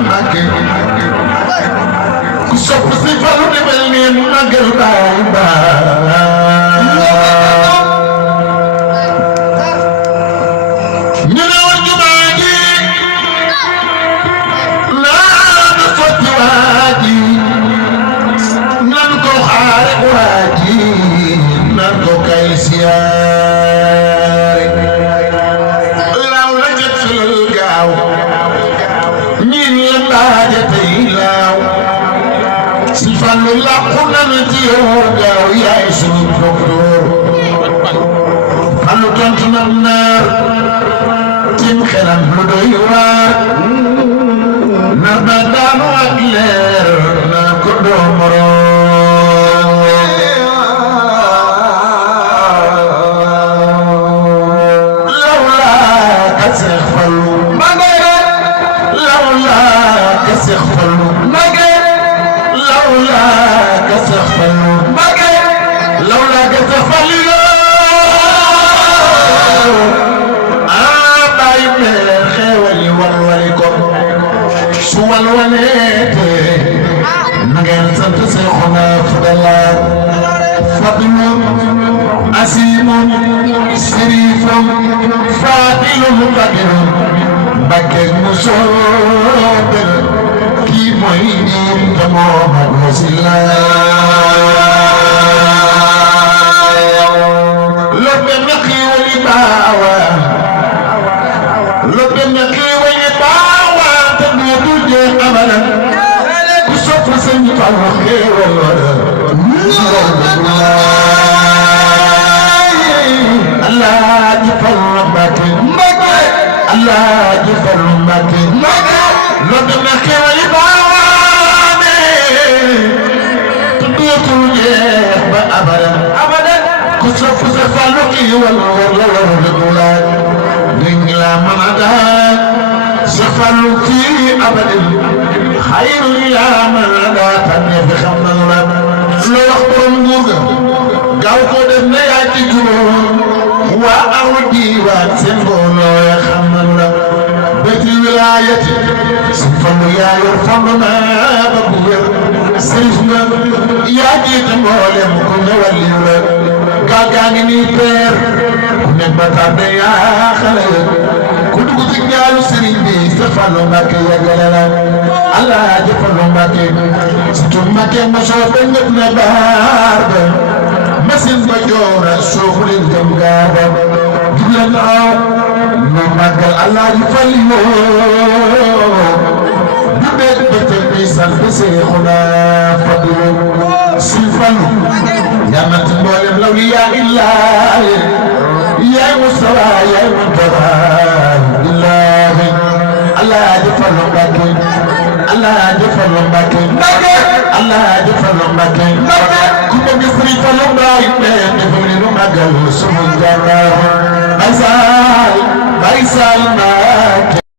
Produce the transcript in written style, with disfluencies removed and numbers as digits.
Mbàkke ku sopp si Fallu di mel ni magal baay baay ñu ne woon jumaa ji naan sotti waa ji nan ko xaare waa ji nan ko kay siyaare laaw la jët salal gaaw ñin la mbaaje tey laaw si Fallu làqu nan ci yow gaaw yaay sunu docteur Fallu tontu na naar tim xelam lu doy waar nar na daanu ak leer na ko doo moroom lawlaa ka Seex Fallu mage lawlaa ka Seex Fallu mage lawlaa ka Seex Fallu mage lawlaa ka Seex Fallu su walwaleete na ngeen sant Seexuna Fadala fadlun asimun sirifun fadilun qadirun Mbàkke mu soobel kii mooy ñiim te Muhammad wasila lobbe na xiiwali baawa lobbe na xiiwali baawa أبدا كسوف سنفعل خير الله يفرمك الله يفرمك لدنا خير البوامي تدوكو جيب أبدا كسوف سنفعل خير والغلال نجلا ممدان سفر في أبد خير يا من لا تنف خمنا لو أخبر موجا قاو كودن ياتي جون هو أودي واتسنبون يا خمنا بيت الولاية سفر يا يرفضنا ببوير سيفنا يا جيت مولم كنا وليولا قاقاني بير كنا بطابي يا خلق kudu tignalu Serigne bi Fallu Mbàkke yagalala Allah ji Fallu Mbàkke situ Mbàkke ma soo be ñëpp na baar ba machine ba joora soofu leen dem gaar ba jubleen aw no màggal Allah ji Fallu du beeg bëccëg bi sant Seexuna Fadlu si Fallu yamati mboolem lawliyaa illaahi yaay Mustafa yaay Muntaxa illaahi Allah ji Fallu Mbàkke Allah ji Fallu Mbàkke Allah ji Fallu Mbàkke ku bëgg Sëriñ Fallu Mbàkke defal ni lu màggal sunu jàmbaar Baay Saal